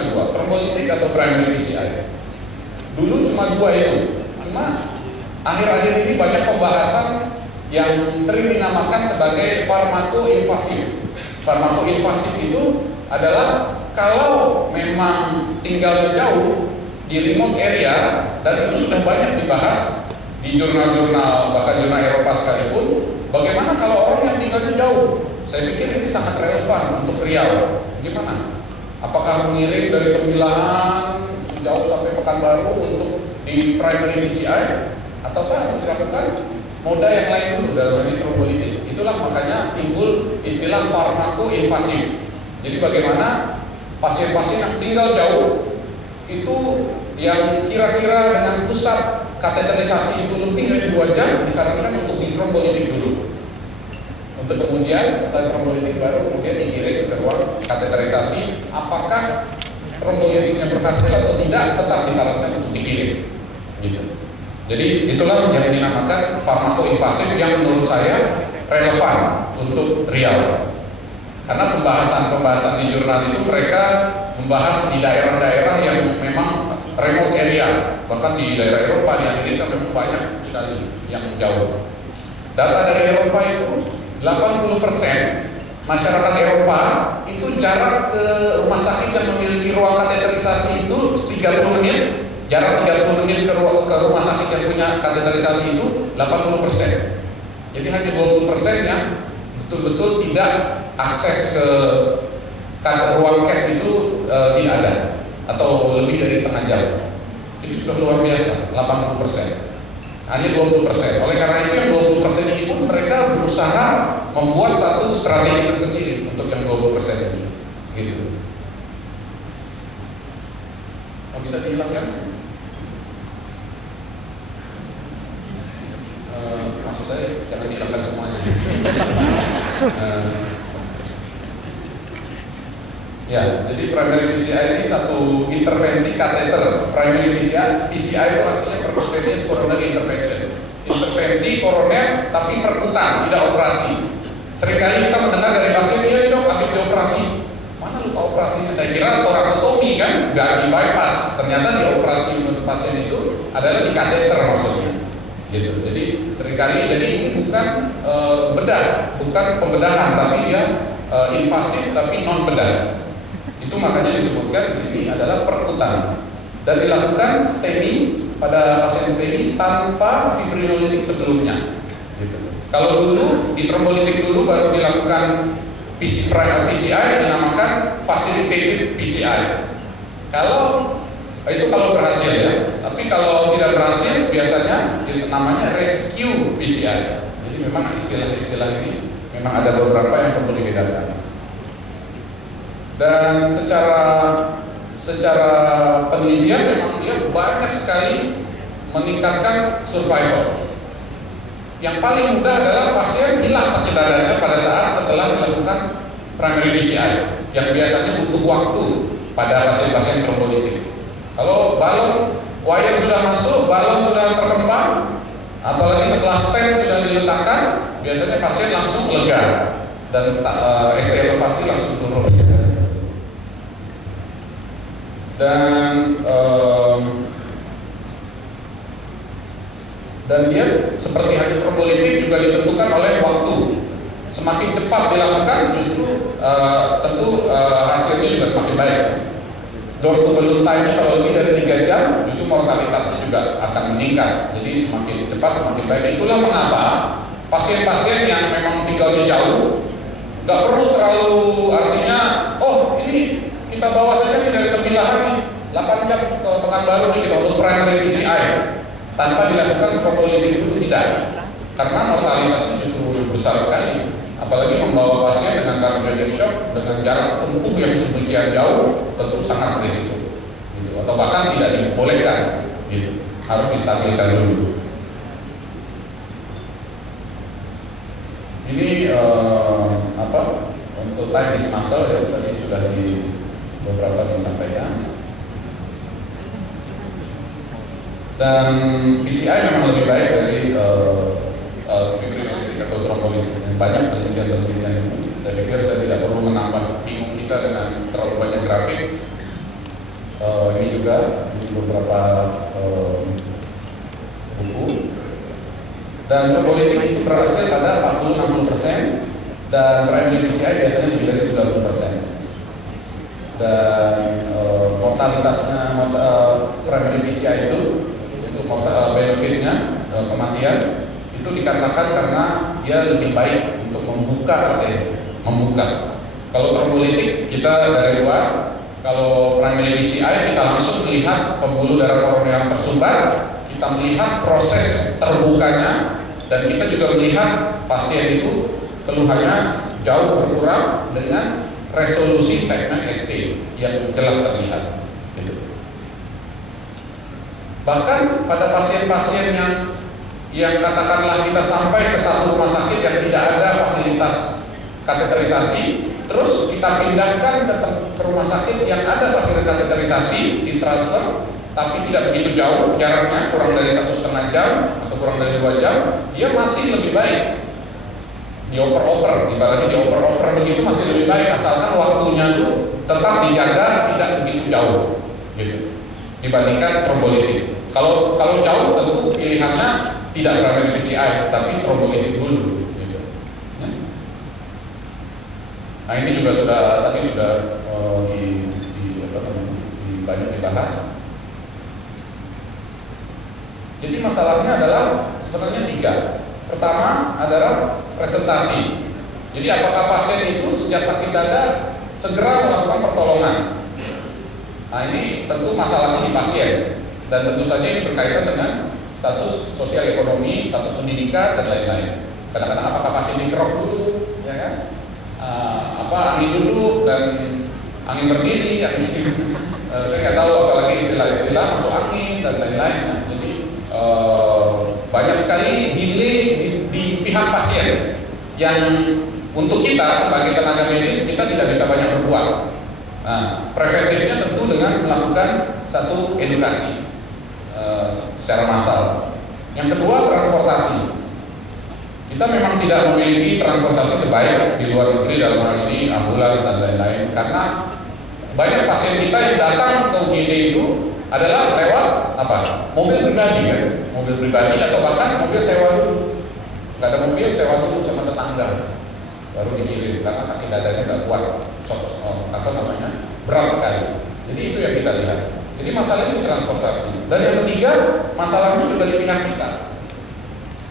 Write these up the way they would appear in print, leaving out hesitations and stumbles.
cuma dua, trombolitik atau primary PCI. Dulu cuma dua itu. Cuma akhir-akhir ini banyak pembahasan yang sering dinamakan sebagai farmakoinvasif. Farmakoinvasif itu adalah kalau memang tinggalnya jauh di remote area, dan itu sudah banyak dibahas di jurnal-jurnal, bahkan jurnal Eropa sekalipun, bagaimana kalau orang yang tinggalnya jauh. Saya pikir ini sangat relevan untuk Riau. Gimana? Apakah mengirim dari Tembilahan jauh sampai Pekanbaru untuk di primary PCI, ataukah harus dilakukan moda yang lain dulu dalam hal ini trombolitik? Itulah makanya timbul istilah farmakoinvasif. Jadi bagaimana pasien-pasien yang tinggal jauh itu yang kira-kira dengan pusat kateterisasi itu lebih dari 2 jam disarankan untuk ditrombolitik dulu. Untuk kemudian setelah trombolitik baru kemudian dikirim ke ruang kateterisasi. Apakah trombolitiknya berhasil atau tidak, tetap disarankan untuk dikirim. Gitu. Jadi itulah yang dinamakan farmakoinvasif yang menurut saya relevan untuk Riau. Karena pembahasan di jurnal itu mereka membahas di daerah-daerah yang memang remote area, bahkan di daerah Eropa, di Amerika memang banyak sekali yang jauh. Data dari Eropa itu 80% masyarakat Eropa itu jarak ke rumah sakit yang memiliki ruang kateterisasi itu 30 menit. Jarak 30 menit ke rumah sakit yang punya kateterisasi itu 80%. Jadi hanya 20% yang betul-betul tidak akses ke ruang CAT itu tidak ada, atau lebih dari setengah jam. Itu sudah luar biasa, 80%. Hanya 20%. Oleh karena itu yang 20% ini pun mereka berusaha membuat satu strategi tersendiri untuk yang 20% ini. Gitu. Bisa dihilangkan? Maksud saya jangan dihilangkan semuanya. Ya, jadi primary PCI ini satu intervensi kateter. Primary PCI itu artinya percutaneous coronary intervention. Intervensi koroner tapi perkutan, tidak operasi. Seringkali kita mendengar dari pasien, ya dok, habis dioperasi. Mana lupa operasinya? Saya kira torakotomi kan, nggak di bypass. Ternyata di operasi untuk pasien itu adalah di kateter maksudnya. Gitu. Jadi seringkali ini bukan bedah, bukan pembedahan, tapi dia invasif tapi non bedah. Itu makanya disebutkan di sini adalah perkutan dan dilakukan STEMI pada pasien STEMI tanpa fibrinolitik sebelumnya. Gitu. Kalau dulu di trombolitik dulu baru dilakukan PCI dinamakan facilitated PCI. Kalau itu kalau berhasil ya, tapi kalau tidak berhasil biasanya namanya rescue PCI. Jadi memang istilah-istilah ini memang ada beberapa yang perlu dibedakan. Dan secara penelitian memang dia banyak sekali meningkatkan survival. Yang paling mudah adalah pasien hilang sakit dadanya pada saat setelah dilakukan primary PCI, yang biasanya butuh waktu pada pasien-pasien trombolitik. Kalau balon wire sudah masuk, balon sudah terkembang, apalagi setelah stent sudah diletakkan, biasanya pasien langsung lega dan ST elevasi langsung turun. Dan dia seperti hanya trombolitik juga ditentukan oleh waktu. Semakin cepat dilakukan justru tentu hasilnya juga semakin baik. Door to balloon time kalau lebih dari 3 jam justru mortalitasnya juga akan meningkat. Jadi semakin cepat semakin baik. Itulah mengapa pasien-pasien yang memang tinggalnya jauh nggak perlu terlalu, artinya oh ini kita bawa saja nih dari Tembilahan 8 jam ke Pekanbaru nih kita untuk primary PCI tanpa dilakukan trombolitik dulu, tidak, karena mortalitasnya justru besar sekali. Apalagi membawa pasien dengan cardiac shock dengan jarak tempuh yang sedemikian jauh tentu sangat berisiko, gitu. Atau bahkan tidak dibolehkan, gitu. Harus distabilkan dulu. Ini untuk time is muscle ya, tadi sudah di beberapa disampaikan. Dan PCI memang lebih baik dari fibrinolitik atau trombolis. Banyak penelitian-penelitian itu. Saya pikir saya tidak perlu menambah bingung kita dengan terlalu banyak grafik. Ini juga di beberapa buku. Dan politik itu berhasil pada 40-60%, dan primary PCI biasanya lebih dari 90%. Dan mortalitasnya primary PCI itu benefitnya kematian itu dikarenakan karena dia lebih baik untuk membuka. Kalau trombolytik kita dari luar, kalau primary PCI kita langsung melihat pembuluh darah koroner yang tersumbat, kita melihat proses terbukanya, dan kita juga melihat pasien itu keluhannya jauh berkurang dengan resolusi segmen ST yang jelas terlihat. Gitu. Bahkan pada pasien-pasien yang katakanlah kita sampai ke satu rumah sakit yang tidak ada fasilitas kateterisasi, terus kita pindahkan ke rumah sakit yang ada fasilitas kateterisasi, ditransfer, tapi tidak begitu jauh jaraknya, kurang dari 1,5 jam atau kurang dari 2 jam, dia masih lebih baik. Dioper-oper, ibaratnya dioper-oper begitu masih lebih baik, asalkan waktunya itu tetap dijaga tidak begitu jauh, gitu, dibandingkan trombolytik. Kalau jauh tentu pilihannya tidak primary PCI, tapi trombolytik dulu, gitu. Nah ini juga sudah banyak dibahas. Jadi masalahnya adalah sebenarnya 3. Pertama adalah presentasi. Jadi apakah pasien itu sejak sakit dada segera melakukan pertolongan? Nah ini tentu masalahnya di pasien, dan tentu saja ini berkaitan dengan status sosial ekonomi, status pendidikan, dan lain-lain. Kadang-kadang apakah pasien dikerok dulu, ya kan? Angin duduk dan angin berdiri, angin saya nggak tahu apalagi istilah-istilah masuk angin dan lain-lain. Nah, jadi banyak sekali delay di pihak pasien yang untuk kita sebagai tenaga medis kita tidak bisa banyak berbuat. Nah, preventifnya tentu dengan melakukan satu edukasi secara massal. Yang kedua, transportasi. Kita memang tidak memiliki transportasi sebaik di luar negeri, dalam hal ini ambulans dan lain-lain, karena banyak pasien kita yang datang ke UGD itu adalah lewat mobil pribadi, kan? Mobil pribadi atau bahkan mobil sewa dulu. Nggak ada mobil, sewa dulu sama tetangga, baru dikirim karena sakit dadanya nggak kuat, berat sekali. Jadi itu yang kita lihat. Jadi masalahnya itu transportasi. Dan yang ketiga, masalahnya juga di pihak kita.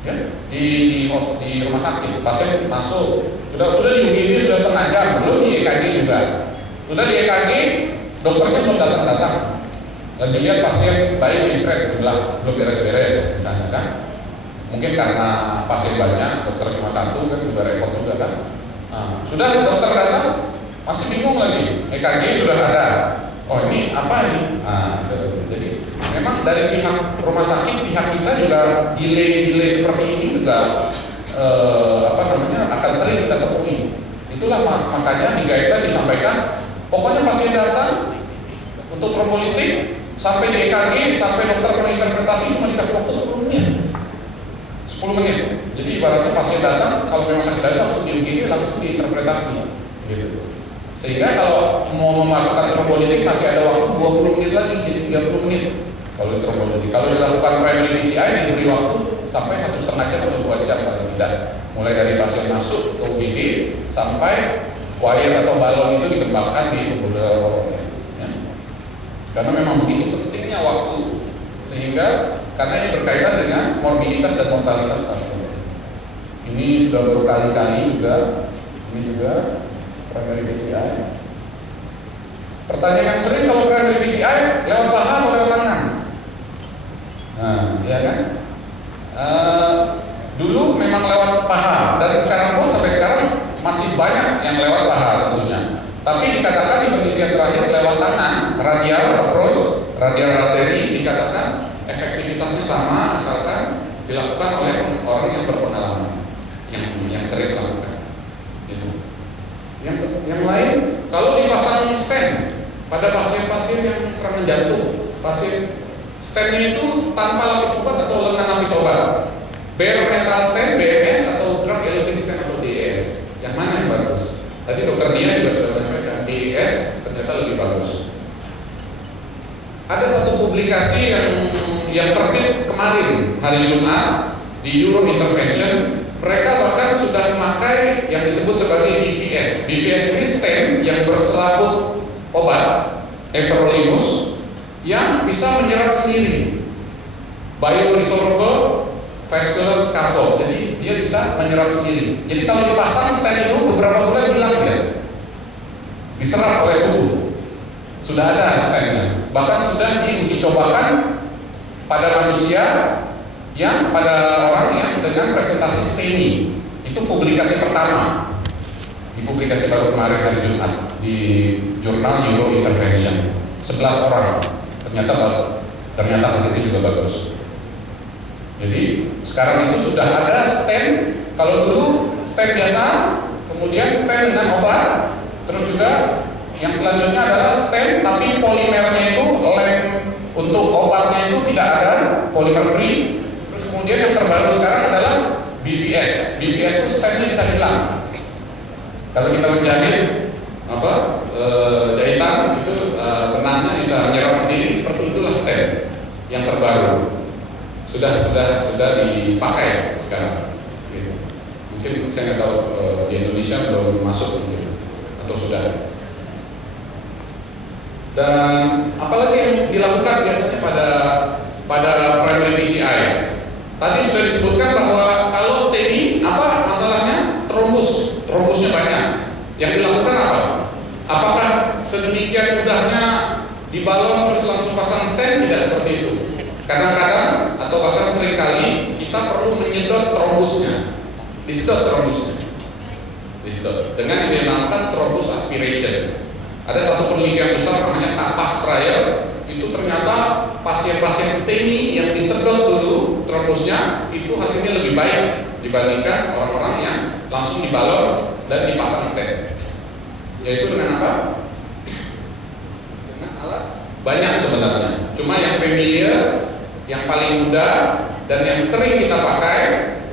Ya, di rumah sakit, pasien masuk, sudah di UGD sudah setengah jam, belum di EKG juga. Sudah di EKG, dokternya belum datang. Lagi lihat pasien bayi infrek sebelah, belum beres-beres, misalnya kan. Mungkin karena pasien banyak, dokter cuma satu kan juga repot juga kan. Nah, sudah dokter datang, masih bingung lagi, EKG sudah ada. Oh ini apa ini? Nah, jadi memang dari pihak rumah sakit, pihak kita juga delay seperti ini juga akan sering kita temui. Itulah makanya di guideline disampaikan, pokoknya pasien datang untuk trombolytik sampai di EKG, sampai dokter menginterpretasi cuma dikasih waktu 10 menit. 10 menit. Jadi ibaratnya pasien datang, kalau memang sakit dada langsung di UGD, langsung diinterpretasi, gitu. Sehingga kalau mau memasukkan trombolytik masih ada waktu 20 menit lagi, jadi 30 menit. Kalau trombolytik, kalau dilakukan primary PCI diberi waktu sampai 1,5 jam atau 2 jam paling tidak. Mulai dari pasien masuk ke UGD sampai wire atau balon itu dikembangkan di pembuluh darah koroner. Ya. Karena memang begitu pentingnya waktu, sehingga karena ini berkaitan dengan morbiditas dan mortalitas pasien. Ini sudah berkali-kali juga, ini juga primary PCI. Pertanyaan yang sering kalau primary PCI lewat paha atau lewat tangan? Nah, ya kan? Dulu memang lewat paha, dan sekarang pun sampai sekarang masih banyak yang lewat paha tentunya. Tapi dikatakan di penelitian terakhir lewat tangan, radial approach, radial artery, dikatakan efektivitasnya sama asalkan dilakukan oleh orang yang berpengalaman, yang sering melakukan. Itu. Yang lain, kalau dipasang stent pada pasien-pasien yang serangan jantung, pasien stentnya itu tanpa lapis obat atau dengan lapis obat, bare metal stent, BMS atau drug eluting stent atau DES, yang mana yang bagus? Tadi dokter Dia juga sudah menyampaikan DES ternyata lebih bagus. ada satu publikasi yang terbit kemarin hari Jumat di Euro Intervention. Mereka bahkan sudah memakai yang disebut sebagai BVS. BVS ini stem yang berselaput obat everolimus yang bisa menyerap sendiri, bioresorbable vascular scaffold. Jadi dia bisa menyerap sendiri. Jadi kalau dipasang stent itu beberapa bulan hilang ya, diserap oleh tubuh. Sudah ada stentnya, bahkan sudah diuji cobakan pada manusia, yang pada orang yang dengan presentasi STEMI. Itu publikasi pertama, di publikasi baru kemarin hari Jumat di jurnal Euro Intervention. 11 orang, ternyata hasilnya juga bagus. Jadi sekarang itu sudah ada stent. Kalau dulu stent biasa, kemudian stent dengan obat, terus juga yang selanjutnya adalah stent tapi polimernya itu lem untuk obatnya itu tidak ada, polimer free. Terus kemudian yang terbaru sekarang adalah BVS. BVS itu stentnya bisa hilang. Kalau kita menjahit jahitan itu benangnya bisa menyerap sendiri, seperti itulah stent yang terbaru. Sudah dipakai sekarang. Gitu. Mungkin saya nggak tahu di Indonesia belum masuk mungkin, atau sudah. Dan apalagi yang dilakukan biasanya pada primary PCI. Tadi sudah disebutkan bahwa kalau STEMI apa masalahnya? Trombusnya banyak. Yang dilakukan apa? Apakah sedemikian mudahnya di balon terus langsung pasang stent? Tidak seperti itu. Kadang-kadang atau bahkan seringkali kita perlu menyedot trombusnya, disedot dengan yang dinamakan thrombus aspiration. Ada satu penelitian besar namanya TAPAS trial. Itu ternyata pasien-pasien STEMI yang disedot dulu trombusnya itu hasilnya lebih baik dibandingkan orang-orang yang langsung dibalon dan dipasang stent. Yaitu dengan apa? Dengan alat banyak sebenarnya. Cuma yang familiar, yang paling mudah dan yang sering kita pakai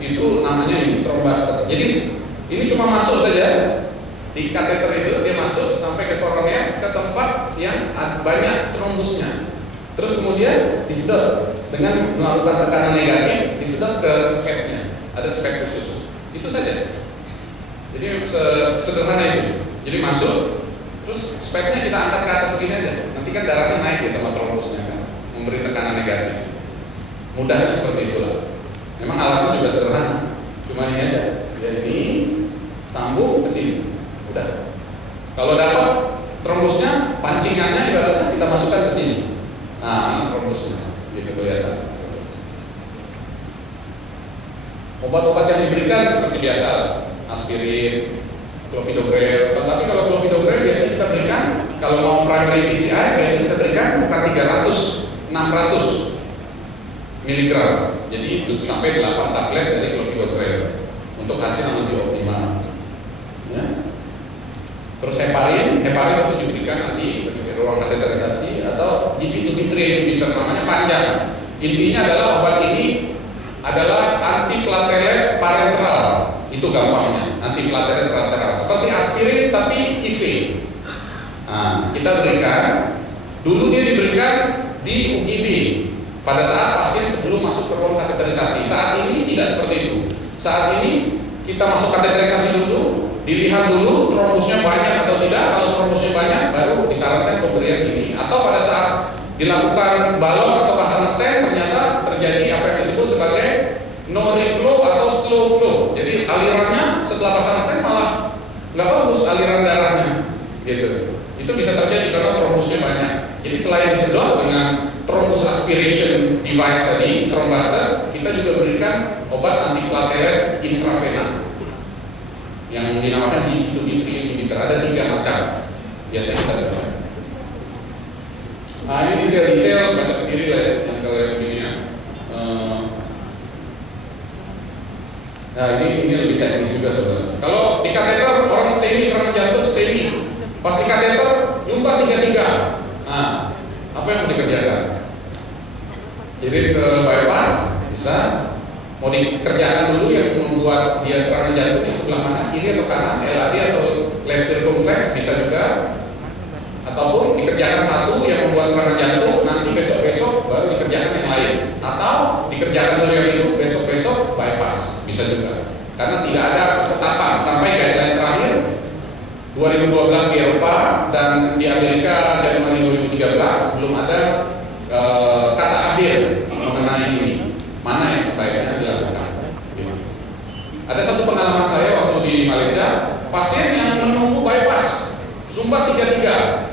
itu namanya thrombus. Jadi ini cuma masuk saja di kateter itu, dia masuk sampai ke koroner, ke tempat yang banyak trombusnya. Terus kemudian disedot dengan melakukan tekanan negatif, disedot ke spetnya. Ada spet khusus. Itu saja. Jadi sederhana itu. Jadi masuk, terus spetnya kita angkat ke atas gini aja. Nanti kan darahnya naik ya sama trombusnya kan, memberi tekanan negatif. Mudahnya seperti itulah. Memang alatnya juga sederhana. Cuma ini aja. Ya ini sambung ke sini. Udah. Kalau dapat trombusnya, pancingannya ibaratnya kita masukkan ke sini. Nah, trombusnya gitu kelihatan. Obat-obat yang diberikan seperti biasa, aspirin, clopidogrel. Tetapi kalau clopidogrel biasanya kita berikan, kalau mau primary PCI biasanya kita berikan bukan 300, 600 miligram. Jadi itu sampai 8 tablet dari clopidogrel untuk hasil yang lebih optimal. Ya. Terus heparin itu diberikan nanti di ruang kateterisasi atau GP2B3 inhibitor, namanya panjang. Intinya adalah obat ini adalah antiplatelet parenteral. Itu gampangnya, antiplatelet parenteral. Seperti aspirin tapi IV. Nah, kita berikan, dulu dia diberikan di UGD pada saat pasien sebelum masuk ke ruang kateterisasi. Saat ini tidak seperti itu. Saat ini kita masuk kateterisasi dulu, dilihat dulu trombusnya banyak atau tidak. Kalau trombusnya banyak, baru disarankan pemberian ini. Atau pada saat dilakukan balon atau pasang stent, ternyata terjadi apa yang disebut sebagai no reflow atau slow flow. Jadi alirannya setelah pasang stent malah nggak bagus aliran darahnya, gitu. Itu bisa terjadi karena trombusnya banyak. Jadi selain disedot dengan thrombus aspiration device tadi, thrombuster, kita juga berikan obat antiplatelet intravena yang dinamakan GP2B3 inhibitor. Ada 3 macam. Biasanya kita berikan. Nah, ini detail-detail baca sendiri lah ya, yang kalian begini ya. Nah, ini lebih teknis juga sebenarnya. Kalau di kateter orang STEMI, serangan jantung STEMI, pas di kateter nyumbat 3-3. Nah, apa yang mau dikerjakan? Kirim ke bypass bisa. Mau dikerjakan dulu yang membuat dia serangan jantung yang sebelah mana, kiri atau kanan, LAD atau left circumflex bisa juga. Ataupun dikerjakan satu yang membuat serangan jantung, nanti 2012 di Eropa dan di Amerika Januari 2013 belum ada kata akhir mengenai ini, mana yang sebaiknya dilakukan. Ada satu pengalaman saya waktu di Malaysia, pasien yang menunggu bypass, Zumba 33,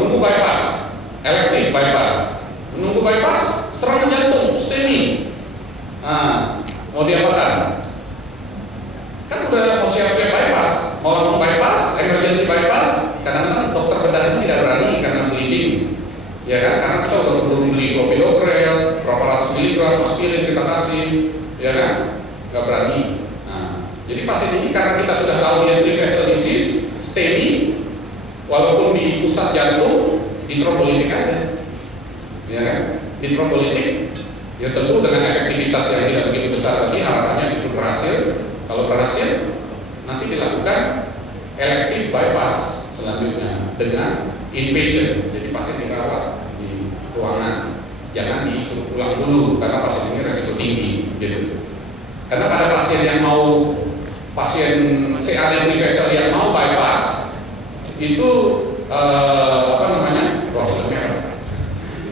nunggu bypass, elektif bypass, menunggu bypass, serangan jantung, STEMI. Nah, mau diapakan? Kan udah mau siap-siap bypass, mau langsung bypass, emergency bypass. Kadang-kadang dokter bedah itu tidak berani karena bleeding, ya kan? Karena kita udah perlu beli clopidogrel, berapa ratus miligram aspirin kita kasih, ya kan? Gak berani. Nah, jadi pasien ini karena kita sudah tahu dia trifacial disease, STEMI, walaupun di pusat jantung, ditrombolitik aja, ya kan? Ditrombolitik, ya tentu dengan efektivitas yang tidak begitu besar lagi, harapannya justru berhasil. Kalau berhasil, nanti dilakukan elective bypass selanjutnya dengan inpatient, jadi pasien dirawat di ruangan, jangan disuruh pulang dulu karena pasien ini resiko tinggi, gitu. Karena pada pasien yang mau, pasien CA trifacial yang mau bypass itu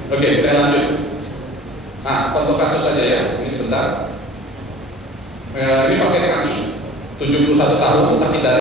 Oke, saya lanjut. Nah, contoh kasus saja ya, ini sebentar. Ini pasien kami, 71 tahun, sakit darah.